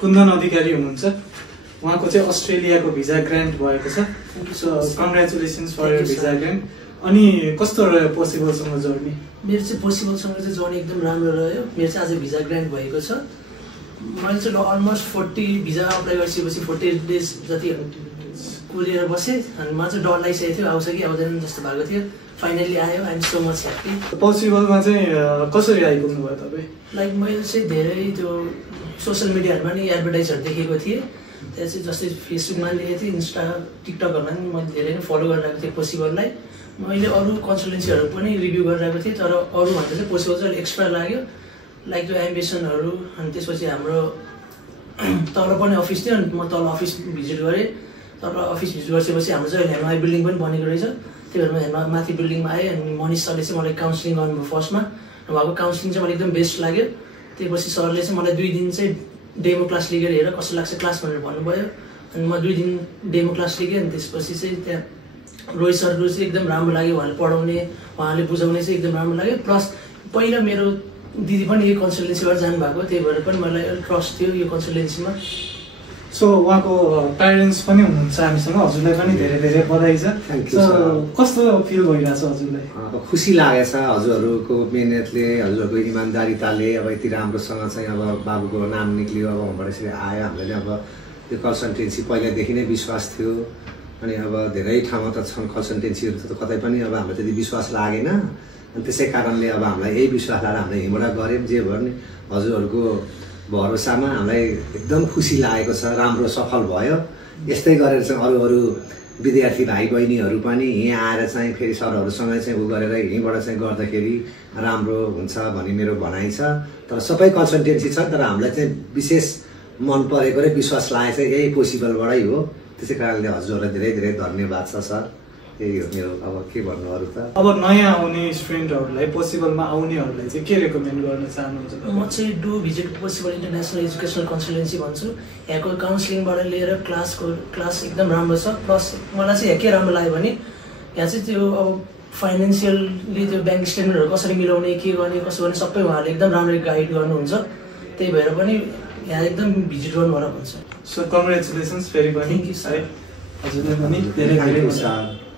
कुन्दन अधिकारी हुनुहुन्छ, उहाँको चाहिँ अस्ट्रेलियाको भिजा ग्रान्ट भएको छ। So congratulations for your visa grant. अनि कस्तो रह्यो पोसिबलसँग जर्नी? मेरो चाहिँ पोसिबलसँग चाहिँ जर्नी एकदम राम्रो रह्यो। मेरो चाहिँ आज भिजा ग्रान्ट भएको छ। मैले चाहिँ अलमोस्ट 40 भिजा अप्लाई गरिसकेपछि 40 डेज जति कुरेर बसेँ अनि मलाई चाहिँ डर लागिसकेको थियो आउँछ कि आउँदैन जस्तो भएको थियो। फाइनली आयो। I am so much happy. पोसिबलमा चाहिँ कसरी आइपुग्नु भयो तपाईँ? लाइक मैले चाहिँ धेरै त्यो सोसियल मिडियाहरूमा नि एडभर्टाइजहरू देखेको थिएँ। त्यहाँ चाहिँ जस्तै फेसबुकमा पनि देखेको थिएँ, इन्स्टा टिकटकहरूमा पनि मैले धेरै नै फलो गरिरहेको थिएँ पोसिबललाई। मैले अरू कन्सल्टेन्सीहरू पनि रिभ्यू गरिरहेको थिएँ, तर अरूभन्दा चाहिँ पोसिबल चाहिँ एक्स्ट्रा लाग्यो। लाइक त्यो एम्बिसनहरू अनि त्यसपछि हाम्रो तल पनि अफिस थियो अनि म तल अफिस भिजिट गरेँ। तल अफिस भिजिट गरिसकेपछि हाम्रो चाहिँ हेर्मा बिल्डिङ पनि बनेको रहेछ। त्यही भएर म हेर्मा माथि बिल्डिङमा आएँ अनि मनिष सरले चाहिँ मलाई काउन्सिलिङ गर्नुभयो फर्स्टमा। उहाँको काउन्सिलिङ चाहिँ मलाई एकदम बेस्ट लाग्यो। त्यसपछि सरले चाहिँ मलाई 2 दिन चाहिँ डेमो क्लास लिएर हेर कस्तो लाग्छ क्लास भनेर भन्नुभयो। अनि म 2 दिन डेमो क्लास लिएँ। अनि त्यसपछि चाहिँ त्यहाँ रोहित सरहरू चाहिँ एकदम राम्रो लाग्यो, उहाँले पढाउने उहाँले बुझाउने चाहिँ एकदम राम्रो लाग्यो। प्लस पहिला मेरो दिदी पनि यो कन्सल्टेन्सीबाट जानुभएको, त्यही भएर पनि मलाई अलिक ट्रस्ट थियो यो कन्सल्टेन्सीमा। सो उहाँको प्यारेन्ट्स पनि हुनुहुन्छ हामीसँग, हजुरलाई पनि धेरै धेरै बधाई छ। कस्तो फिल भइरहेछ हजुरलाई? अब खुसी लागेछ हजुरहरूको मेहनतले, हजुरहरूको इमान्दारिताले अब यति राम्रोसँग चाहिँ अब बाबुको नाम निक्लियो। अब उहाँबाट यसरी आयो। हामीले अब यो कन्सल्टेन्सी पहिलादेखि नै विश्वास थियो। अनि अब धेरै ठाउँमा त छन् कन्सल्टेन्सीहरू त कतै पनि अब हामीलाई त्यति विश्वास लागेन। अनि त्यसै कारणले अब हामीलाई यही विश्वास लागेर हामीले हिँडा गऱ्यौँ। जे भयो नि हजुरहरूको भरोसामा हामीलाई एकदम खुसी लागेको छ, राम्रो सफल भयो। यस्तै गरेर चाहिँ अरू विद्यार्थी भाइ बहिनीहरू पनि यहाँ आएर चाहिँ फेरि सरहरूसँग चाहिँ उ गरेर यहीँबाट चाहिँ गर्दाखेरि राम्रो हुन्छ भन्ने मेरो भनाइ छ। तर सबै कन्सल्टेन्सी छ, तर हामीलाई चाहिँ विशेष मन परेको र विश्वास लागेको चाहिँ यही पोसिबलबाटै हो। त्यसै कारणले हजुरहरूलाई धेरै धेरै धन्यवाद छ सर। यही हो मेरो। अब के भन्नु अरू त। अब नयाँ आउने स्टुडेन्टहरूलाई पोसिबलमा आउनेहरूलाई चाहिँ के रेकमेन्ड गर्न चाहनुहुन्छ? म चाहिँ do visit possible international educational consultancy भन्छु। यहाँको काउन्सिलिङबाट लिएर क्लास एकदम राम्रो छ। प्लस मलाई चाहिँ यहाँ के राम्रो लाग्यो भने यहाँ चाहिँ त्यो अब फाइनेन्सियली त्यो ब्याङ्क स्टेटमेन्टहरू कसरी मिलाउने, के गर्ने, कसो गर्ने सबै उहाँहरूले एकदम राम्ररी गाइड गर्नुहुन्छ। त्यही भएर पनि यहाँ एकदम भिजिट गर्नु भनेर भन्छ। सो कङ्ग्रेचुलेसन्स फेरि पनि। Thank you sir. हजुरलाई पनि धेरै धेरै धन्यवाद।